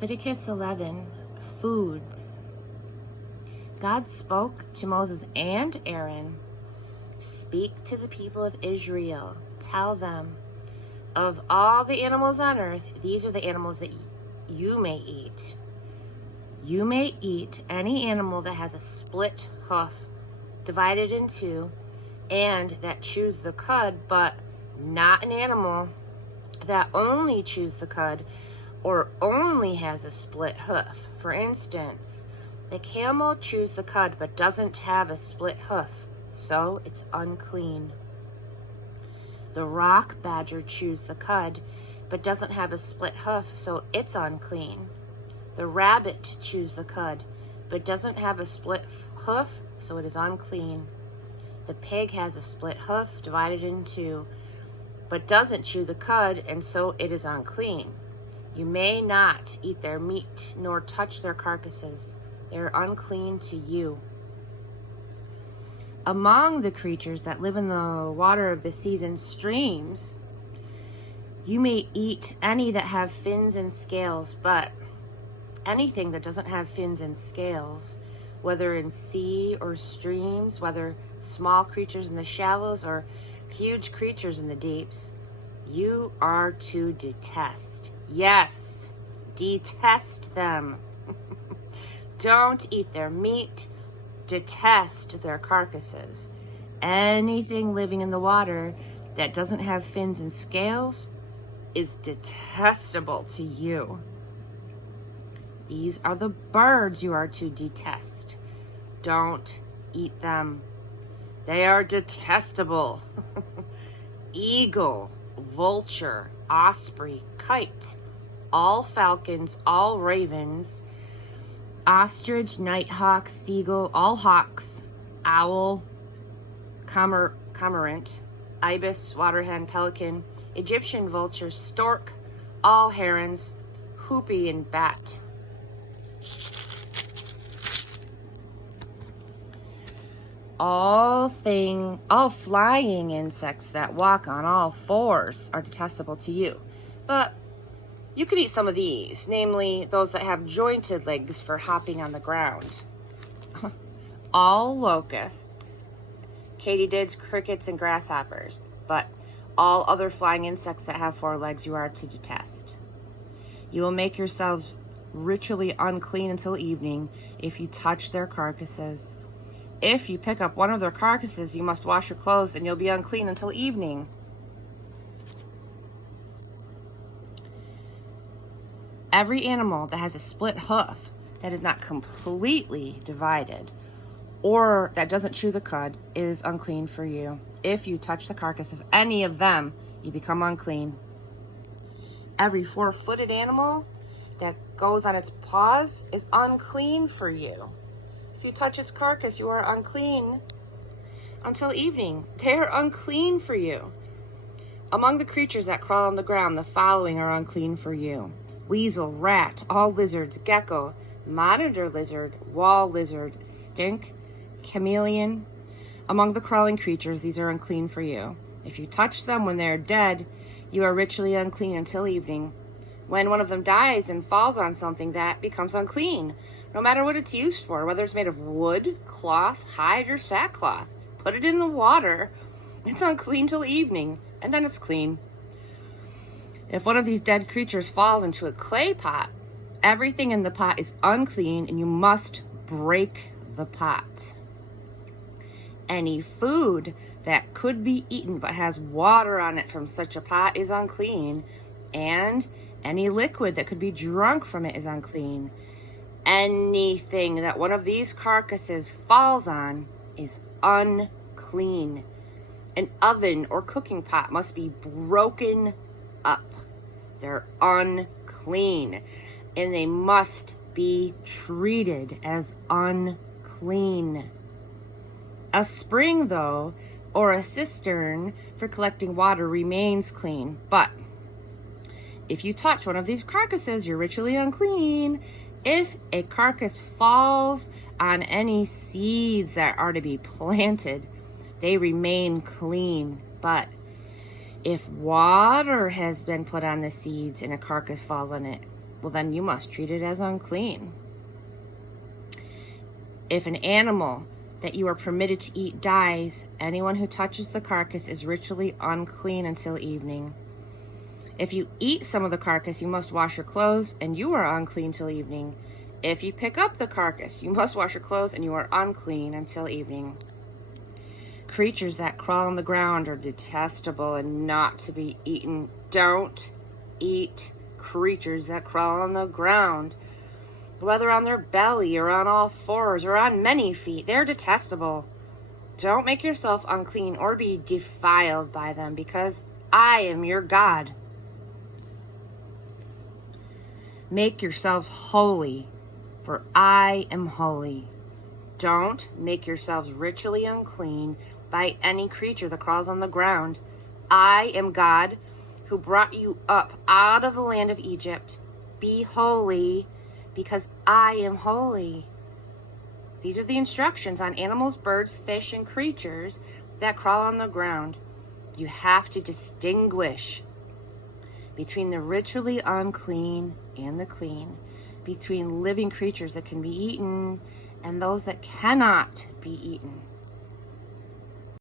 Leviticus 11, Foods. God spoke to Moses and Aaron, "Speak to the people of Israel. Tell them, of all the animals on earth, these are the animals that you may eat. You may eat any animal that has a split hoof, divided in two, and that chews the cud, but not an animal that only chews the cud or only has a split hoof. For instance, the camel chews the cud but doesn't have a split hoof, so it's unclean. The rock badger chews the cud but doesn't have a split hoof, so it's unclean. The rabbit chews the cud but doesn't have a split hoof, so it is unclean. The pig has a split hoof divided in two, but doesn't chew the cud, and so it is unclean. You may not eat their meat, nor touch their carcasses. They are unclean to you. Among the creatures that live in the water of the seas and streams, you may eat any that have fins and scales, but anything that doesn't have fins and scales, whether in sea or streams, whether small creatures in the shallows or huge creatures in the deeps, you are to detest. Yes, detest them. Don't eat their meat. Detest their carcasses. Anything living in the water that doesn't have fins and scales is detestable to you. These are the birds you are to detest. Don't eat them. They are detestable. Eagle, vulture, osprey, kite, all falcons, all ravens, ostrich, nighthawk, seagull, all hawks, owl, cormorant, ibis, waterhen, pelican, Egyptian vulture, stork, all herons, hoopie, and bat. All flying insects that walk on all fours are detestable to you. But you could eat some of these, namely those that have jointed legs for hopping on the ground. All locusts, katydids, crickets, and grasshoppers. But all other flying insects that have four legs you are to detest. You will make yourselves ritually unclean until evening if you touch their carcasses. If you pick up one of their carcasses, you must wash your clothes, and you'll be unclean until evening. Every animal that has a split hoof that is not completely divided or that doesn't chew the cud is unclean for you. If you touch the carcass of any of them, you become unclean. Every four-footed animal that goes on its paws is unclean for you. If you touch its carcass, you are unclean until evening. They are unclean for you. Among the creatures that crawl on the ground, the following are unclean for you: weasel, rat, all lizards, gecko, monitor lizard, wall lizard, stink, chameleon. Among the crawling creatures, these are unclean for you. If you touch them when they are dead, you are ritually unclean until evening. When one of them dies and falls on something, that becomes unclean, no matter what it's used for, whether it's made of wood, cloth, hide, or sackcloth. Put it in the water. It's unclean till evening, and then it's clean. If one of these dead creatures falls into a clay pot, everything in the pot is unclean, and you must break the pot. Any food that could be eaten but has water on it from such a pot is unclean, and any liquid that could be drunk from it is unclean. Anything that one of these carcasses falls on is unclean. An oven or cooking pot must be broken up. They're unclean, and they must be treated as unclean. A spring, though, or a cistern for collecting water remains clean, but if you touch one of these carcasses, you're ritually unclean. If a carcass falls on any seeds that are to be planted, they remain clean. But if water has been put on the seeds and a carcass falls on it, well, then you must treat it as unclean. If an animal that you are permitted to eat dies, anyone who touches the carcass is ritually unclean until evening. If you eat some of the carcass, you must wash your clothes, and you are unclean till evening. If you pick up the carcass, you must wash your clothes, and you are unclean until evening. Creatures that crawl on the ground are detestable and not to be eaten. Don't eat creatures that crawl on the ground, whether on their belly or on all fours or on many feet. They're detestable. Don't make yourself unclean or be defiled by them, because I am your God. Make yourselves holy, for I am holy. Don't make yourselves ritually unclean by any creature that crawls on the ground. I am God, who brought you up out of the land of Egypt. Be holy, because I am holy. These are the instructions on animals, birds, fish, and creatures that crawl on the ground. You have to distinguish between the ritually unclean and the clean, between living creatures that can be eaten and those that cannot be eaten.